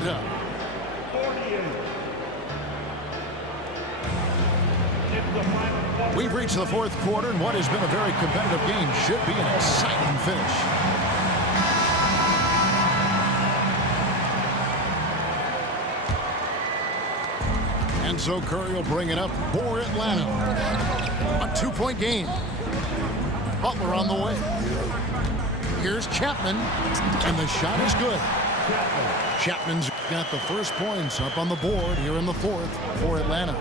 Atlanta. We've reached the fourth quarter, and what has been a very competitive game should be an exciting finish. And so Curry will bring it up for Atlanta. A two-point game. Butler on the way. Here's Chapman, and the shot is good. Chapman's got the first points up on the board here in the fourth for Atlanta.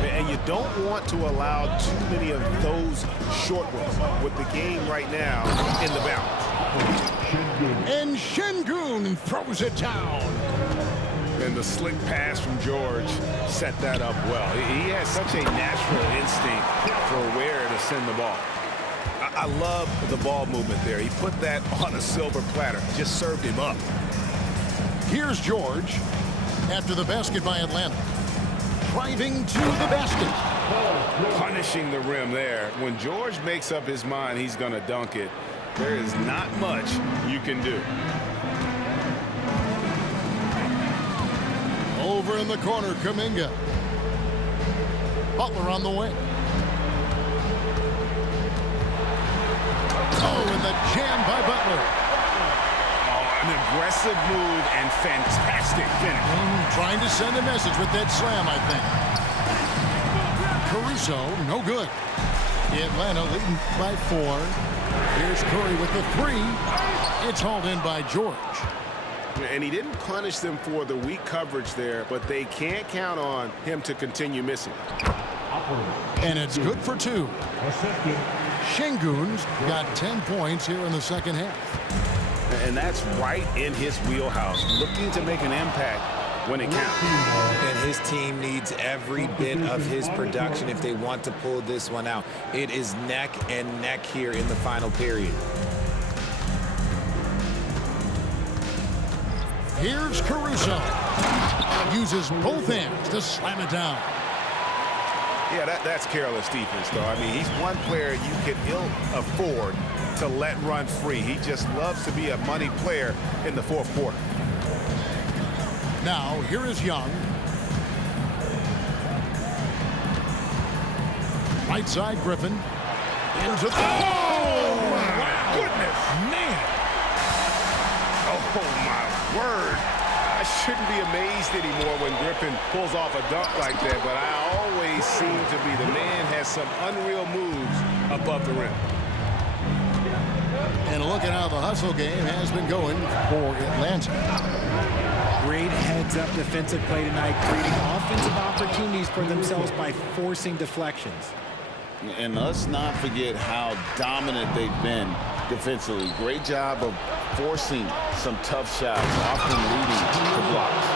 And you don't want to allow too many of those short ones with the game right now in the balance. And Şengün throws it down. And the slick pass from George set that up well. He has such a natural instinct for where to send the ball. I love the ball movement there. He put that on a silver platter, just served him up. Here's George after the basket by Atlanta. Driving to the basket. Punishing the rim there. When George makes up his mind he's going to dunk it, there is not much you can do. Over in the corner, Kuminga. Butler on the way. Oh, and the jam by Butler. Oh, an aggressive move and fantastic finish. Trying to send a message with that slam, I think. Caruso, no good. Atlanta leading by 4. Here's Curry with the 3. It's hauled in by George. And he didn't punish them for the weak coverage there, but they can't count on him to continue missing. And it's good for 2. Şengün's got 10 points here in the second half. And that's right in his wheelhouse, looking to make an impact when it counts. And his team needs every bit of his production if they want to pull this one out. It is neck and neck here in the final period. Here's Caruso. Uses both hands to slam it down. Yeah, that's careless defense, though. I mean, he's one player you can ill afford to let run free. He just loves to be a money player in the fourth quarter. Now, here is Young. Right side, Griffin. Into the... Oh, my goodness. Man. Oh, my word. I shouldn't be amazed anymore when Griffin pulls off a dunk like that, but I always seem to be. The man has some unreal moves above the rim. And look at how the hustle game has been going for Atlanta. Great heads-up defensive play tonight, creating offensive opportunities for themselves by forcing deflections. And let's not forget how dominant they've been defensively. Great job of forcing some tough shots, often leading to blocks.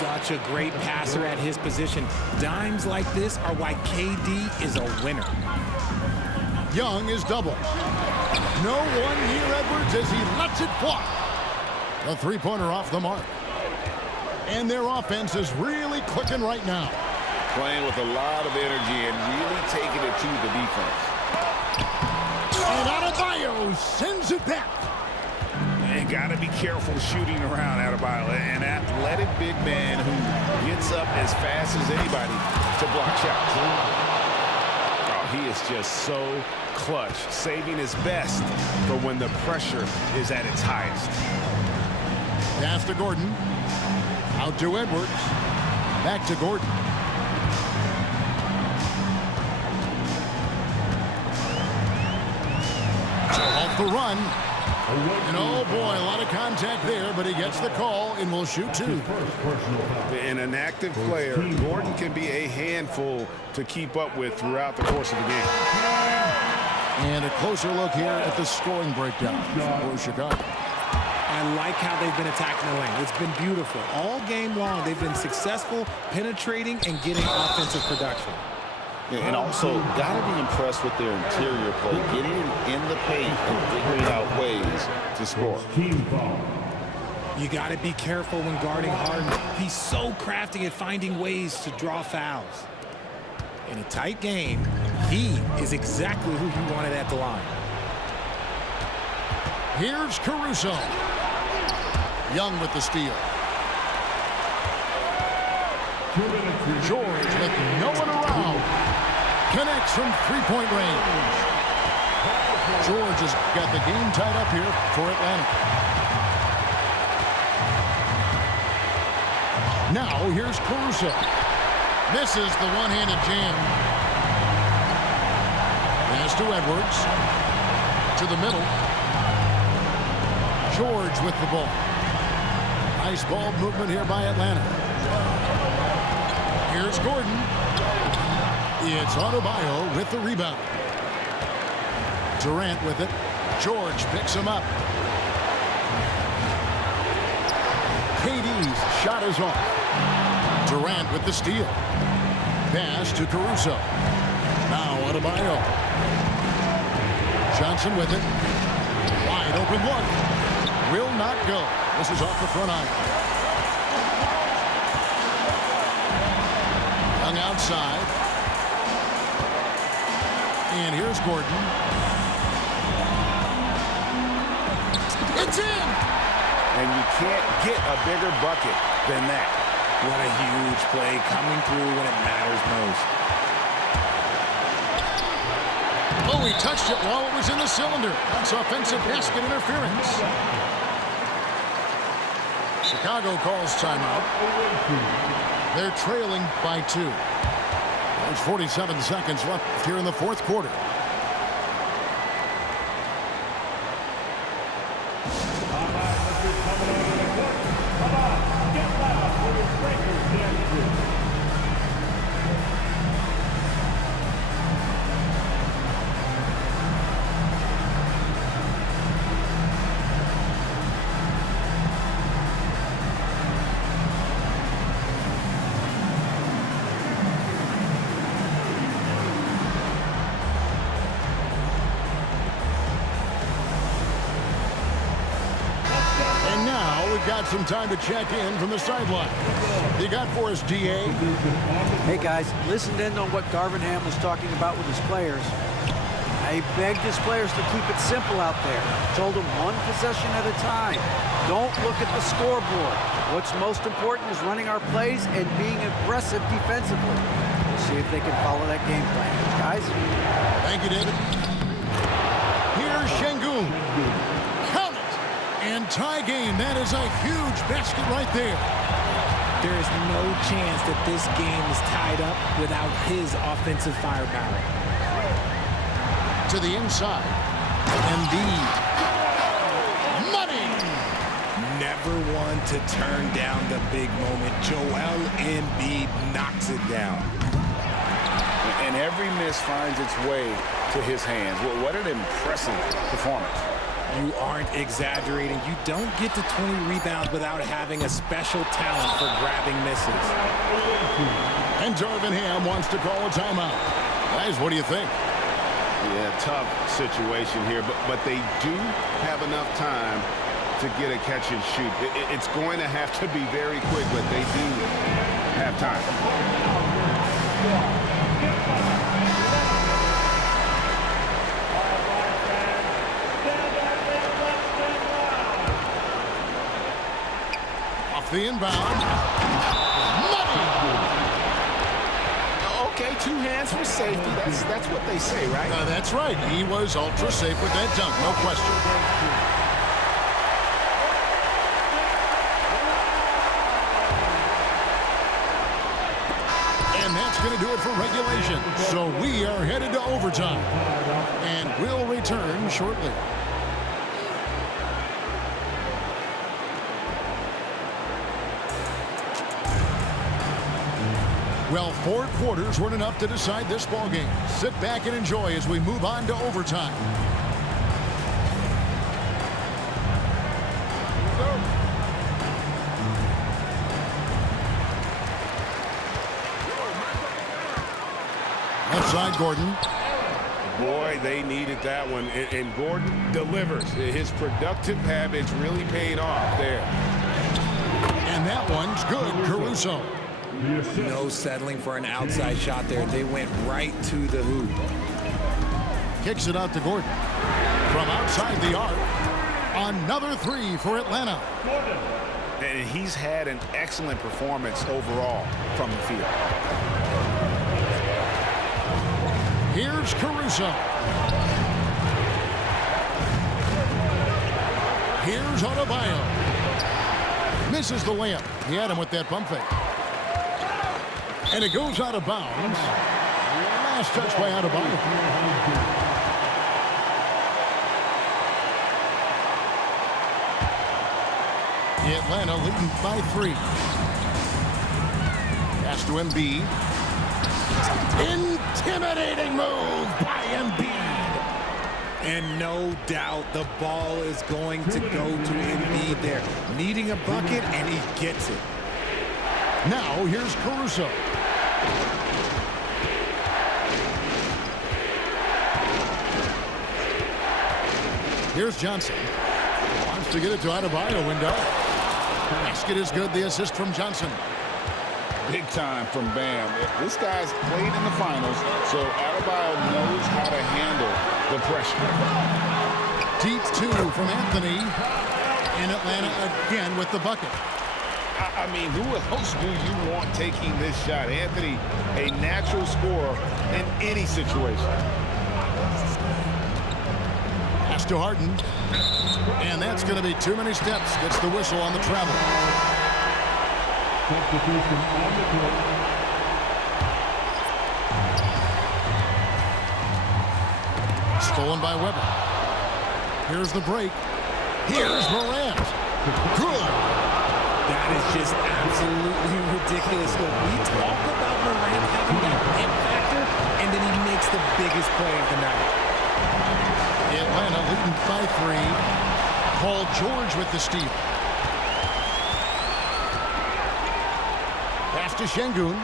Such a great passer at his position. Dimes like this are why KD is a winner. Young is double. No one near Edwards as he lets it fly. A three-pointer off the mark. And their offense is really clicking right now. Playing with a lot of energy and really taking it to the defense. And Adebayo sends it back. And got to be careful shooting around Adebayo. An athletic big man who gets up as fast as anybody to block shots. Oh, he is just so clutch, saving his best for when the pressure is at its highest. Pass to Gordon. Out to Edwards. Back to Gordon. Off the run. And oh boy, a lot of contact there, but he gets the call and will shoot 2. And an active player, Gordon can be a handful to keep up with throughout the course of the game. And a closer look here at the scoring breakdown for Chicago. I like how they've been attacking the lane. It's been beautiful. All game long, they've been successful penetrating and getting offensive production. And also, got to be impressed with their interior play, getting in the paint and figuring out ways to score. You got to be careful when guarding Harden. He's so crafty at finding ways to draw fouls. In a tight game, he is exactly who you wanted at the line. Here's Caruso. Young with the steal. George with no one around. Connects from three-point range. George has got the game tied up here for Atlanta. Now here's Caruso. Misses the one-handed jam. Pass to Edwards. To the middle. George with the ball. Nice ball movement here by Atlanta. Here's Gordon. It's Adebayo with the rebound. Durant with it. George picks him up. KD's shot is off. Durant with the steal. Pass to Caruso. Now Adebayo. Johnson with it. Wide open look. Will not go. This is off the front iron. Young outside. And here's Gordon. It's in! And you can't get a bigger bucket than that. What a huge play coming through when it matters most. Oh, he touched it while it was in the cylinder. That's offensive basket interference. Chicago calls timeout. They're trailing by 2. There's 47 seconds left here in the fourth quarter. Got some time to check in from the sideline. You got for us, DA? Hey, guys, listened in on what Darvin Ham was talking about with his players. He begged his players to keep it simple out there. Told them one possession at a time. Don't look at the scoreboard. What's most important is running our plays and being aggressive defensively. We'll see if they can follow that game plan. Guys? Thank you, David. Here's Şengün. And tie game. That is a huge basket right there. There is no chance that this game is tied up without his offensive firepower. To the inside. Embiid. Money. Never one to turn down the big moment. Joel Embiid knocks it down. And every miss finds its way to his hands. Well, what an impressive performance. You aren't exaggerating. You don't get to 20 rebounds without having a special talent for grabbing misses. And Darvin Ham wants to call a timeout. Guys, what do you think? Yeah, tough situation here, but they do have enough time to get a catch and shoot. It's going to have to be very quick, but they do have time. The inbound. Money. Okay, 2 hands for safety. That's what they say, right? That's right. He was ultra safe with that dunk, no question. And that's going to do it for regulation. So we are headed to overtime. And we'll return shortly. Well, 4 quarters weren't enough to decide this ball game. Sit back and enjoy as we move on to overtime. Left side, Gordon. Boy, they needed that one, and Gordon delivers. His productive habits really paid off there. And that one's good, Caruso. No settling for an outside shot there. They went right to the hoop. Kicks it out to Gordon. From outside the arc, another 3 for Atlanta. and he's had an excellent performance overall from the field. Here's Caruso. Here's Adebayo. Misses the layup. He had him with that pump fake. And it goes out of bounds. Last touch by Adebayo. Atlanta leading by 3. Pass to Embiid. Intimidating move by Embiid. And no doubt the ball is going to go to Embiid there. Needing a bucket, and he gets it. Now here's Caruso. Here's Johnson. Wants to get it to Adebayo window. Basket is good. The assist from Johnson. Big time from Bam. This guy's played in the finals, so Adebayo knows how to handle the pressure. Deep 2 from Anthony. And Atlanta again with the bucket. I mean, who else do you want taking this shot? Anthony, a natural scorer in any situation. Pass to Harden. And that's going to be too many steps. Gets the whistle on the travel. Stolen by Weber. Here's the break. Here's Morant. Good. That is just absolutely ridiculous. Look, we talk about Morant having that hit factor, and then he makes the biggest play of the night. Atlanta leading by 3. Paul George with the steal. Pass to Şengün.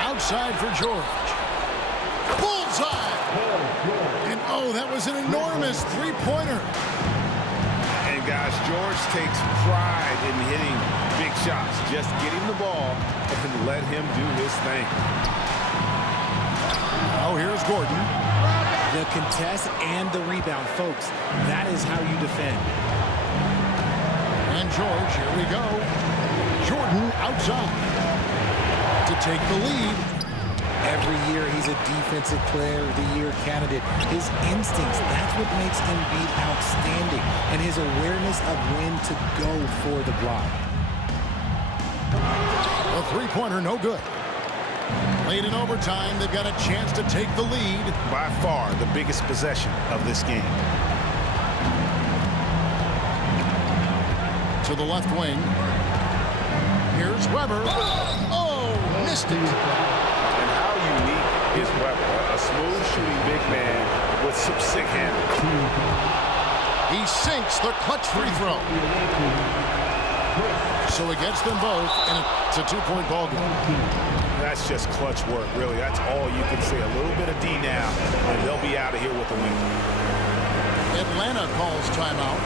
Outside for George. Bullseye! And oh, that was an enormous three-pointer. And guys, George takes pride in hitting big shots. Just get him the ball and let him do his thing. Oh, here's Gordon. The contest and the rebound, folks. That is how you defend. And George, here we go. Jordan outside to take the lead. Every year he's a Defensive Player of the Year candidate. His instincts, that's what makes Embiid outstanding. And his awareness of when to go for the block. A three-pointer, no good. Late in overtime, they've got a chance to take the lead. By far the biggest possession of this game. To the left wing. Here's Weber. Oh, missed it. And how unique is Weber? A smooth shooting big man with some sick handles. He sinks the clutch free throw. So he gets them both, and it's a two-point ball game. That's just clutch work, really. That's all you can say. A little bit of D now, and they'll be out of here with the win. Atlanta calls timeout.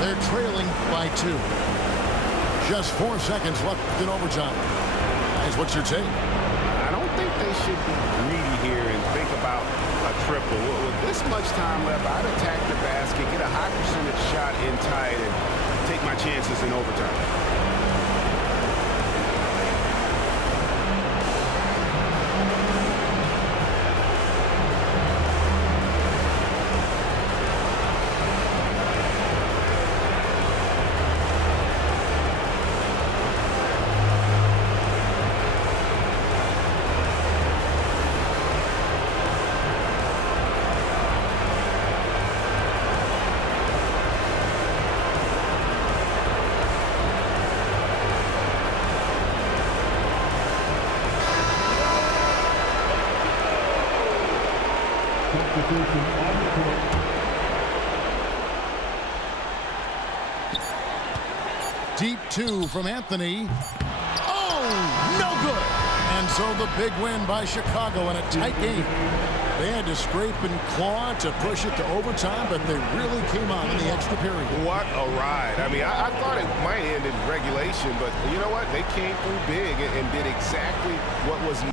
They're trailing by 2. Just 4 seconds left in overtime. Guys, what's your take? I don't think they should be greedy here and think about a triple. With this much time left, I'd attack the basket, get a high percentage shot in tight, and take my chances in overtime. Deep 2 from Anthony. Oh, no good. And so the big win by Chicago in a tight game. They had to scrape and claw to push it to overtime, but they really came on in the extra period. What a ride. I mean, I thought it might end in regulation, but you know what? They came through big and did exactly what was